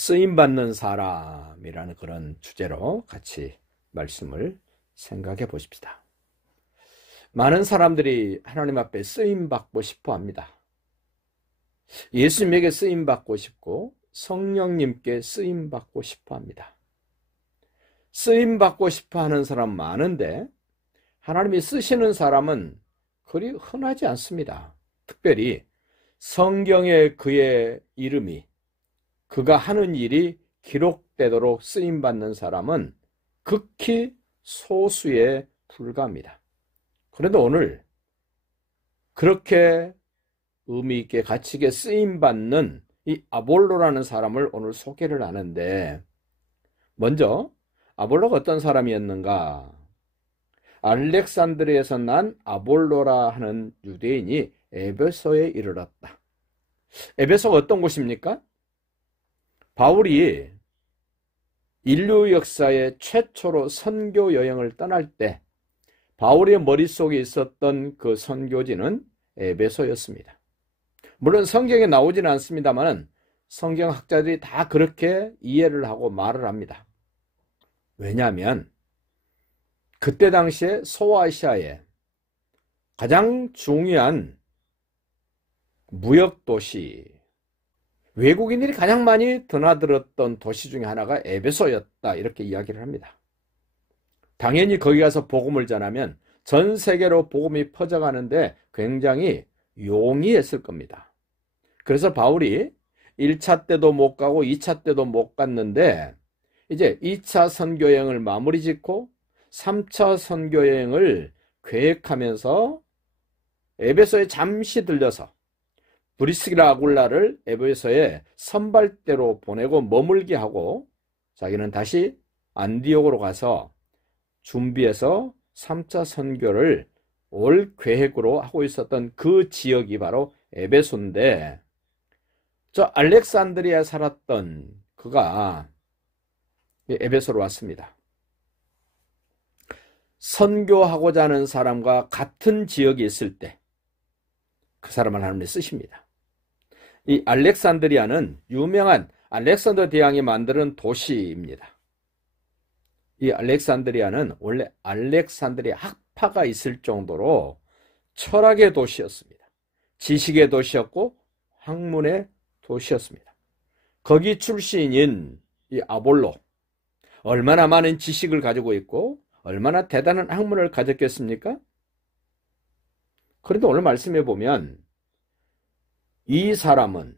쓰임받는 사람이라는 그런 주제로 같이 말씀을 생각해 보십시다. 많은 사람들이 하나님 앞에 쓰임받고 싶어 합니다. 예수님에게 쓰임받고 싶고 성령님께 쓰임받고 싶어 합니다. 쓰임받고 싶어 하는 사람 많은데 하나님이 쓰시는 사람은 그리 흔하지 않습니다. 특별히 성경에 그의 이름이, 그가 하는 일이 기록되도록 쓰임받는 사람은 극히 소수에 불과합니다. 그런데 오늘 그렇게 의미 있게 가치 있게 쓰임받는 이 아볼로라는 사람을 오늘 소개를 하는데, 먼저 아볼로가 어떤 사람이었는가? 알렉산드리아에서 난 아볼로라 하는 유대인이 에베소에 이르렀다. 에베소가 어떤 곳입니까? 바울이 인류 역사의 최초로 선교 여행을 떠날 때 바울의 머릿속에 있었던 그 선교지는 에베소였습니다. 물론 성경에 나오지는 않습니다만 성경학자들이 다 그렇게 이해를 하고 말을 합니다. 왜냐하면 그때 당시에 소아시아의 가장 중요한 무역도시, 외국인들이 가장 많이 드나들었던 도시 중에 하나가 에베소였다, 이렇게 이야기를 합니다. 당연히 거기 가서 복음을 전하면 전 세계로 복음이 퍼져가는데 굉장히 용이했을 겁니다. 그래서 바울이 1차 때도 못 가고 2차 때도 못 갔는데 이제 2차 선교여행을 마무리 짓고 3차 선교여행을 계획하면서 에베소에 잠시 들려서 브리스길라 아굴라를 에베소에 선발대로 보내고 머물게 하고 자기는 다시 안디옥으로 가서 준비해서 3차 선교를 올 계획으로 하고 있었던 그 지역이 바로 에베소인데, 저 알렉산드리아에 살았던 그가 에베소로 왔습니다. 선교하고자 하는 사람과 같은 지역에 있을 때 그 사람을 하나님이 쓰십니다. 이 알렉산드리아는 유명한 알렉산더 대왕이 만드는 도시입니다. 이 알렉산드리아는 원래 알렉산드리아 학파가 있을 정도로 철학의 도시였습니다. 지식의 도시였고 학문의 도시였습니다. 거기 출신인 이 아볼로, 얼마나 많은 지식을 가지고 있고 얼마나 대단한 학문을 가졌겠습니까? 그런데 오늘 말씀해 보면 이 사람은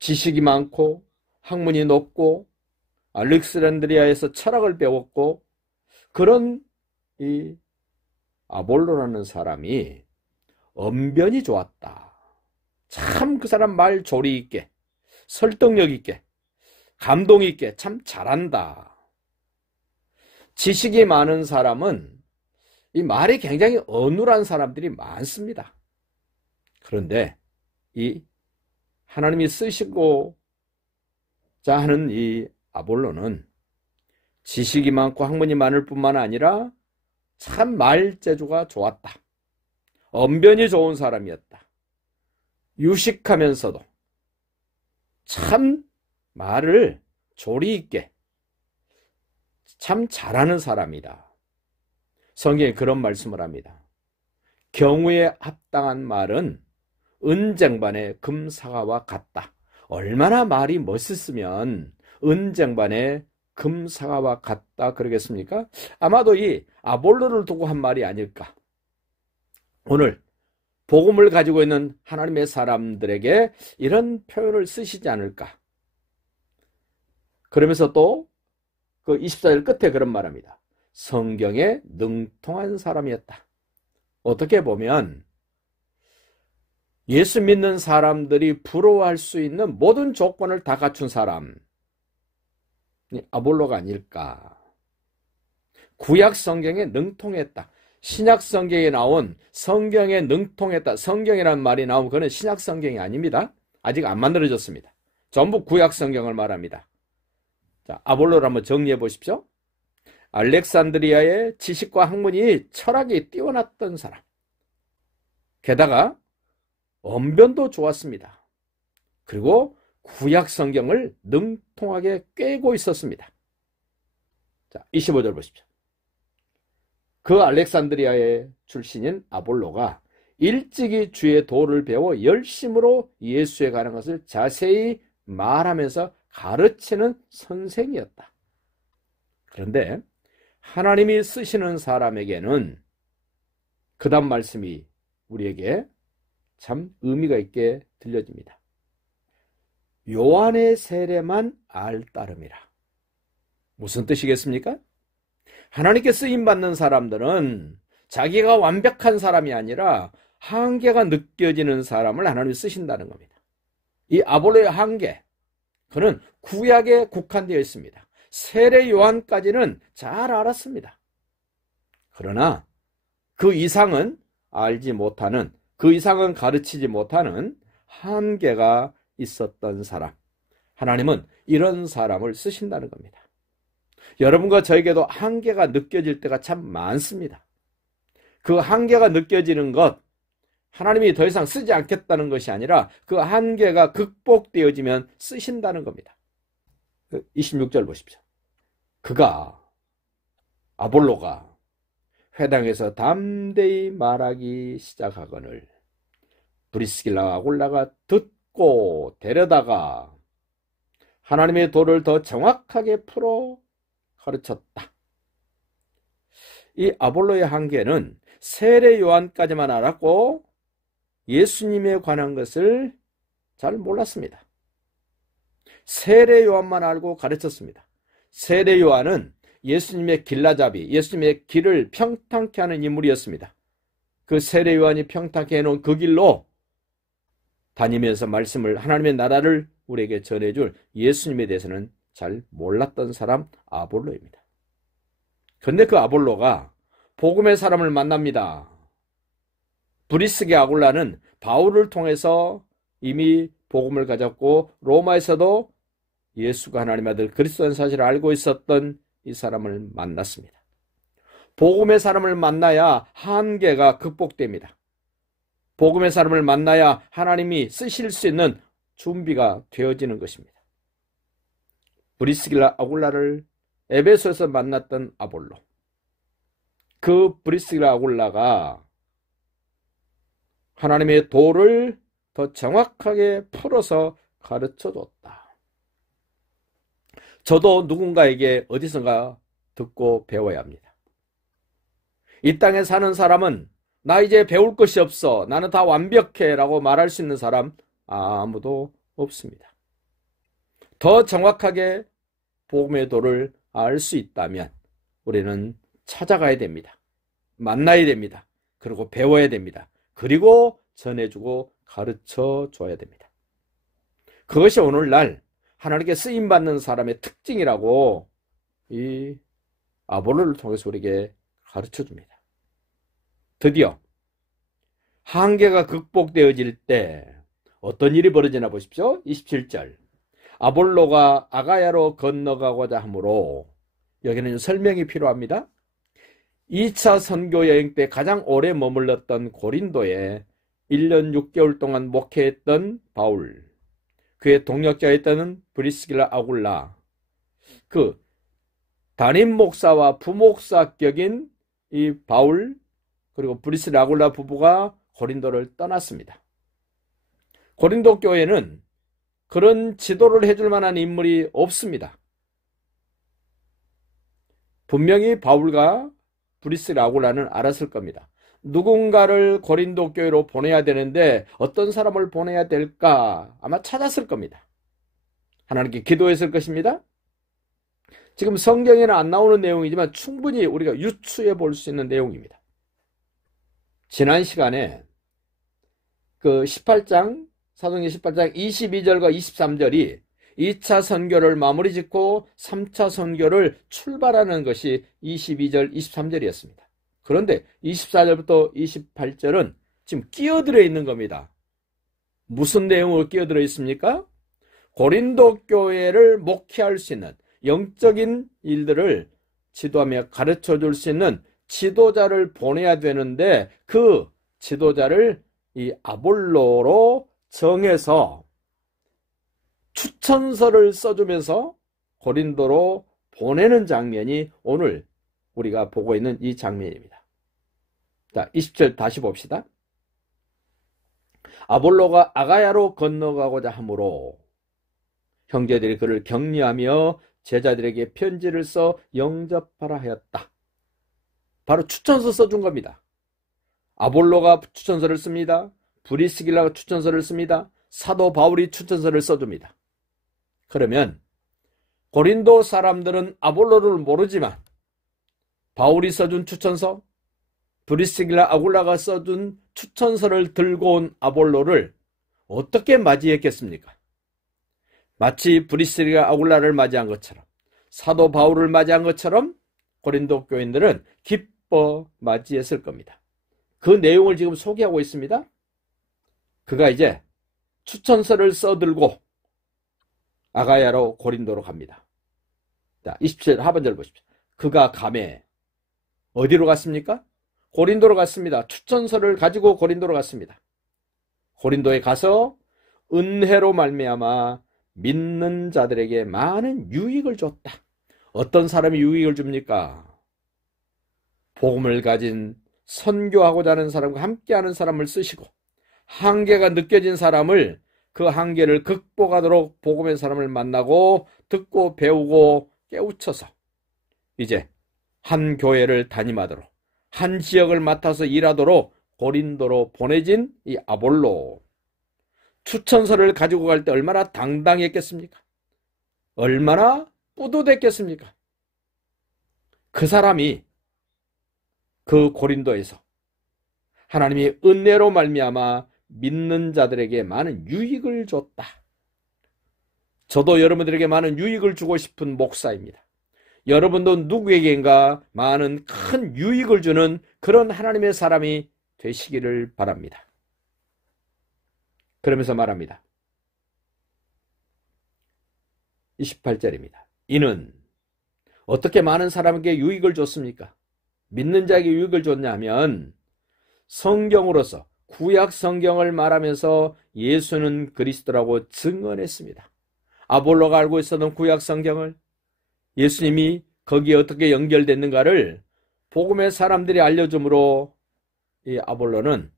지식이 많고 학문이 높고 알렉산드리아에서 철학을 배웠고 그런 이 아볼로라는 사람이 언변이 좋았다. 참 그 사람 말 조리 있게, 설득력 있게, 감동 있게 참 잘한다. 지식이 많은 사람은 이 말이 굉장히 어눌한 사람들이 많습니다. 그런데 이 하나님이 쓰시고자 하는 이 아볼로는 지식이 많고 학문이 많을 뿐만 아니라 참 말재주가 좋았다. 언변이 좋은 사람이었다. 유식하면서도 참 말을 조리 있게 참 잘하는 사람이다. 성경에 그런 말씀을 합니다. 경우에 합당한 말은 은쟁반의 금사과와 같다. 얼마나 말이 멋있으면 은쟁반의 금사과와 같다 그러겠습니까? 아마도 이 아볼로를 두고 한 말이 아닐까. 오늘 복음을 가지고 있는 하나님의 사람들에게 이런 표현을 쓰시지 않을까. 그러면서 또 그 24절 끝에 그런 말합니다. 성경에 능통한 사람이었다. 어떻게 보면 예수 믿는 사람들이 부러워할 수 있는 모든 조건을 다 갖춘 사람, 아볼로가 아닐까. 구약 성경에 능통했다. 신약 성경에 나온 성경에 능통했다. 성경이라는 말이 나오면 그건 신약 성경이 아닙니다. 아직 안 만들어졌습니다. 전부 구약 성경을 말합니다. 자, 아볼로를 한번 정리해 보십시오. 알렉산드리아의 지식과 학문이 철학이 뛰어났던 사람. 게다가 언변도 좋았습니다. 그리고 구약 성경을 능통하게 꿰고 있었습니다. 자, 25절 보십시오. 그 알렉산드리아의 출신인 아볼로가 일찍이 주의 도를 배워 열심으로 예수에 관한 것을 자세히 말하면서 가르치는 선생이었다. 그런데 하나님이 쓰시는 사람에게는 그 다음 말씀이 우리에게 참 의미가 있게 들려집니다. 요한의 세례만 알따름이라. 무슨 뜻이겠습니까? 하나님께 쓰임받는 사람들은 자기가 완벽한 사람이 아니라 한계가 느껴지는 사람을 하나님이 쓰신다는 겁니다. 이 아볼로의 한계, 그는 구약에 국한되어 있습니다. 세례 요한까지는 잘 알았습니다. 그러나 그 이상은 알지 못하는, 그 이상은 가르치지 못하는 한계가 있었던 사람, 하나님은 이런 사람을 쓰신다는 겁니다. 여러분과 저에게도 한계가 느껴질 때가 참 많습니다. 그 한계가 느껴지는 것, 하나님이 더 이상 쓰지 않겠다는 것이 아니라 그 한계가 극복되어지면 쓰신다는 겁니다. 26절 보십시오. 아볼로가 회당에서 담대히 말하기 시작하거늘 브리스길라 아굴라가 듣고 데려다가 하나님의 도를 더 정확하게 풀어 가르쳤다. 이 아볼로의 한계는 세례 요한까지만 알았고 예수님에 관한 것을 잘 몰랐습니다. 세례 요한만 알고 가르쳤습니다. 세례 요한은 예수님의 길라잡이, 예수님의 길을 평탄케 하는 인물이었습니다. 그 세례 요한이 평탄케 해놓은 그 길로 다니면서 말씀을, 하나님의 나라를 우리에게 전해줄 예수님에 대해서는 잘 몰랐던 사람 아볼로입니다. 그런데 그 아볼로가 복음의 사람을 만납니다. 브리스게 아굴라는 바울을 통해서 이미 복음을 가졌고 로마에서도 예수가 하나님의 아들 그리스도라는 사실을 알고 있었던 이 사람을 만났습니다. 복음의 사람을 만나야 한계가 극복됩니다. 복음의 사람을 만나야 하나님이 쓰실 수 있는 준비가 되어지는 것입니다. 브리스길라 아굴라를 에베소에서 만났던 아볼로, 그 브리스길라 아굴라가 하나님의 도를 더 정확하게 풀어서 가르쳐줬다. 저도 누군가에게 어디선가 듣고 배워야 합니다. 이 땅에 사는 사람은 나 이제 배울 것이 없어, 나는 다 완벽해 라고 말할 수 있는 사람 아무도 없습니다. 더 정확하게 복음의 도를 알 수 있다면 우리는 찾아가야 됩니다. 만나야 됩니다. 그리고 배워야 됩니다. 그리고 전해주고 가르쳐줘야 됩니다. 그것이 오늘날 하나님께 쓰임받는 사람의 특징이라고 이 아볼로를 통해서 우리에게 가르쳐줍니다. 드디어 한계가 극복되어질 때 어떤 일이 벌어지나 보십시오. 27절. 아볼로가 아가야로 건너가고자 하므로, 여기는 설명이 필요합니다. 2차 선교 여행 때 가장 오래 머물렀던 고린도에 1년 6개월 동안 목회했던 바울, 그의 동역자였던 브리스길라 아굴라, 그 담임 목사와 부목사격인 이 바울 그리고 브리스길라 아굴라 부부가 고린도를 떠났습니다. 고린도 교회는 그런 지도를 해줄 만한 인물이 없습니다. 분명히 바울과 브리스길라 아굴라는 알았을 겁니다. 누군가를 고린도 교회로 보내야 되는데 어떤 사람을 보내야 될까 아마 찾았을 겁니다. 하나님께 기도했을 것입니다. 지금 성경에는 안 나오는 내용이지만 충분히 우리가 유추해 볼 수 있는 내용입니다. 지난 시간에 그 18장, 사도행전 18장 22절과 23절이 2차 선교를 마무리 짓고 3차 선교를 출발하는 것이 22절, 23절이었습니다. 그런데 24절부터 28절은 지금 끼어들어 있는 겁니다. 무슨 내용으로 끼어들어 있습니까? 고린도 교회를 목회할 수 있는 영적인 일들을 지도하며 가르쳐 줄 수 있는 지도자를 보내야 되는데 그 지도자를 이 아볼로로 정해서 추천서를 써주면서 고린도로 보내는 장면이 오늘 우리가 보고 있는 이 장면입니다. 자, 20절 다시 봅시다. 아볼로가 아가야로 건너가고자 하므로 형제들이 그를 격려하며 제자들에게 편지를 써 영접하라 하였다. 바로 추천서 써준 겁니다. 아볼로가 추천서를 씁니다. 브리스길라가 추천서를 씁니다. 사도 바울이 추천서를 써줍니다. 그러면 고린도 사람들은 아볼로를 모르지만 바울이 써준 추천서, 브리스길라 아굴라가 써준 추천서를 들고 온 아볼로를 어떻게 맞이했겠습니까? 마치 브리스길라 아굴라를 맞이한 것처럼, 사도 바울을 맞이한 것처럼 고린도 교인들은 기뻐 맞이했을 겁니다. 그 내용을 지금 소개하고 있습니다. 그가 이제 추천서를 써들고 아가야로 고린도로 갑니다. 자, 27절 하반절 보십시오. 그가 가매 어디로 갔습니까? 고린도로 갔습니다. 추천서를 가지고 고린도로 갔습니다. 고린도에 가서 은혜로 말미암아 믿는 자들에게 많은 유익을 줬다. 어떤 사람이 유익을 줍니까? 복음을 가진 선교하고자 하는 사람과 함께하는 사람을 쓰시고 한계가 느껴진 사람을 그 한계를 극복하도록 복음의 사람을 만나고 듣고 배우고 깨우쳐서 이제 한 교회를 담임하도록 한 지역을 맡아서 일하도록 고린도로 보내진 이 아볼로. 추천서를 가지고 갈 때 얼마나 당당했겠습니까? 얼마나 뿌듯했겠습니까? 그 사람이 그 고린도에서 하나님의 은혜로 말미암아 믿는 자들에게 많은 유익을 줬다. 저도 여러분들에게 많은 유익을 주고 싶은 목사입니다. 여러분도 누구에게인가 많은 큰 유익을 주는 그런 하나님의 사람이 되시기를 바랍니다. 그러면서 말합니다. 28절입니다. 이는 어떻게 많은 사람에게 유익을 줬습니까? 믿는 자에게 유익을 줬냐면 성경으로서 구약 성경을 말하면서 예수는 그리스도라고 증언했습니다. 아볼로가 알고 있었던 구약 성경을 예수님이 거기에 어떻게 연결됐는가를 복음의 사람들이 알려줌으로 이 아볼로는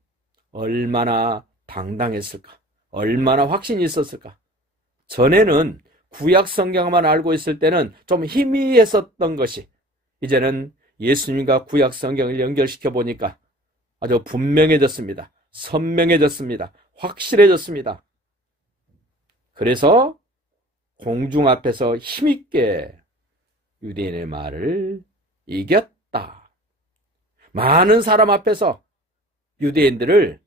얼마나 당당했을까? 얼마나 확신이 있었을까? 전에는 구약 성경만 알고 있을 때는 좀 희미했었던 것이 이제는 예수님과 구약 성경을 연결시켜 보니까 아주 분명해졌습니다. 선명해졌습니다. 확실해졌습니다. 그래서 공중 앞에서 힘있게 유대인의 말을 이겼다. 많은 사람 앞에서 유대인들을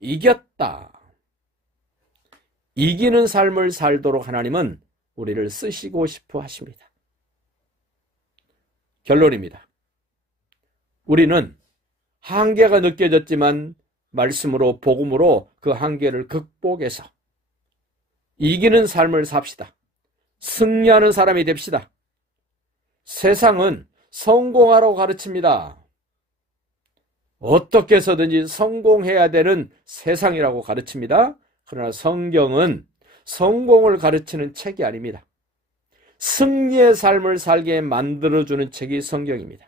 이겼다. 이기는 삶을 살도록 하나님은 우리를 쓰시고 싶어 하십니다. 결론입니다. 우리는 한계가 느껴졌지만 말씀으로 복음으로 그 한계를 극복해서 이기는 삶을 삽시다. 승리하는 사람이 됩시다. 세상은 성공하라고 가르칩니다. 어떻게 해서든지 성공해야 되는 세상이라고 가르칩니다. 그러나 성경은 성공을 가르치는 책이 아닙니다. 승리의 삶을 살게 만들어주는 책이 성경입니다.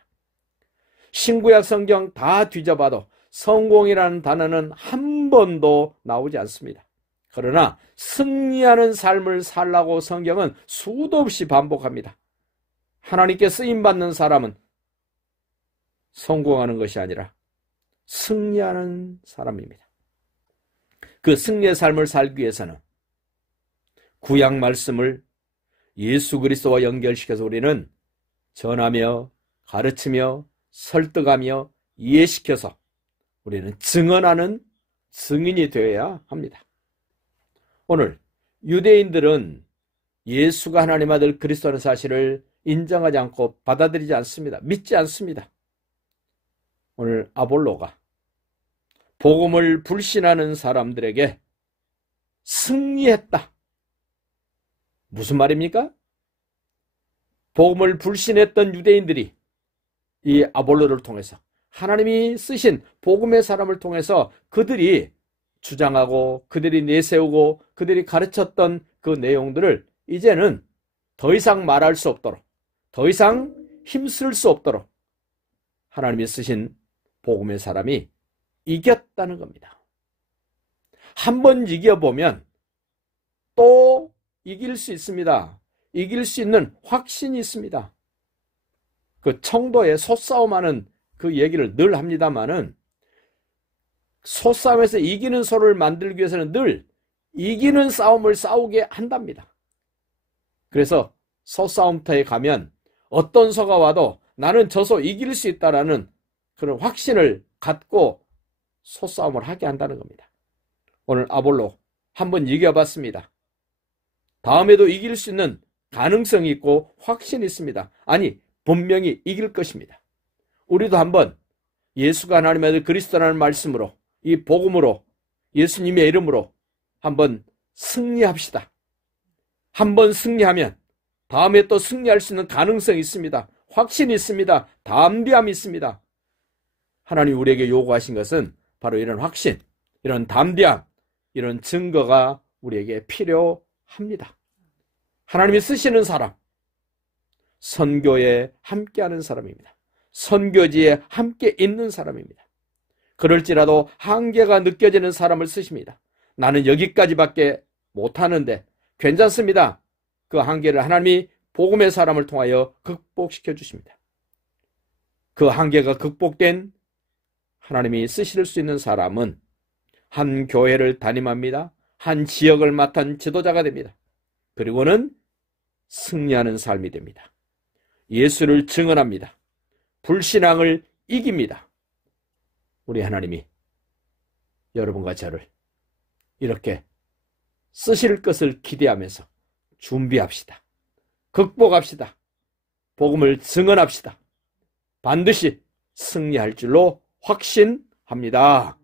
신구약 성경 다 뒤져봐도 성공이라는 단어는 한 번도 나오지 않습니다. 그러나 승리하는 삶을 살라고 성경은 수도 없이 반복합니다. 하나님께 쓰임받는 사람은 성공하는 것이 아니라 승리하는 사람입니다. 그 승리의 삶을 살기 위해서는 구약 말씀을 예수 그리스도와 연결시켜서 우리는 전하며 가르치며 설득하며 이해시켜서 우리는 증언하는 증인이 되어야 합니다. 오늘 유대인들은 예수가 하나님의 아들 그리스도라는 사실을 인정하지 않고 받아들이지 않습니다. 믿지 않습니다. 오늘 아볼로가 복음을 불신하는 사람들에게 승리했다. 무슨 말입니까? 복음을 불신했던 유대인들이 이 아볼로를 통해서 하나님이 쓰신 복음의 사람을 통해서 그들이 주장하고 그들이 내세우고 그들이 가르쳤던 그 내용들을 이제는 더 이상 말할 수 없도록, 더 이상 힘쓸 수 없도록 하나님이 쓰신 복음의 사람이 이겼다는 겁니다. 한번 이겨보면 또 이길 수 있습니다. 이길 수 있는 확신이 있습니다. 그 청도에 소싸움하는 그 얘기를 늘 합니다마는, 소싸움에서 이기는 소를 만들기 위해서는 늘 이기는 싸움을 싸우게 한답니다. 그래서 소싸움터에 가면 어떤 소가 와도 나는 저 소 이길 수 있다라는 그런 확신을 갖고 소싸움을 하게 한다는 겁니다. 오늘 아볼로 한번 이겨봤습니다. 다음에도 이길 수 있는 가능성이 있고 확신이 있습니다. 아니, 분명히 이길 것입니다. 우리도 한번 예수가 하나님의 아들 그리스도라는 말씀으로, 이 복음으로, 예수님의 이름으로 한번 승리합시다. 한번 승리하면 다음에 또 승리할 수 있는 가능성이 있습니다. 확신이 있습니다. 담대함이 있습니다. 하나님 우리에게 요구하신 것은 바로 이런 확신, 이런 담대함, 이런 증거가 우리에게 필요합니다. 하나님이 쓰시는 사람, 선교에 함께하는 사람입니다. 선교지에 함께 있는 사람입니다. 그럴지라도 한계가 느껴지는 사람을 쓰십니다. 나는 여기까지밖에 못하는데 괜찮습니다. 그 한계를 하나님이 복음의 사람을 통하여 극복시켜 주십니다. 그 한계가 극복된 하나님이 쓰실 수 있는 사람은 한 교회를 담임합니다. 한 지역을 맡은 지도자가 됩니다. 그리고는 승리하는 삶이 됩니다. 예수를 증언합니다. 불신앙을 이깁니다. 우리 하나님이 여러분과 저를 이렇게 쓰실 것을 기대하면서 준비합시다. 극복합시다. 복음을 증언합시다. 반드시 승리할 줄로 확신합니다.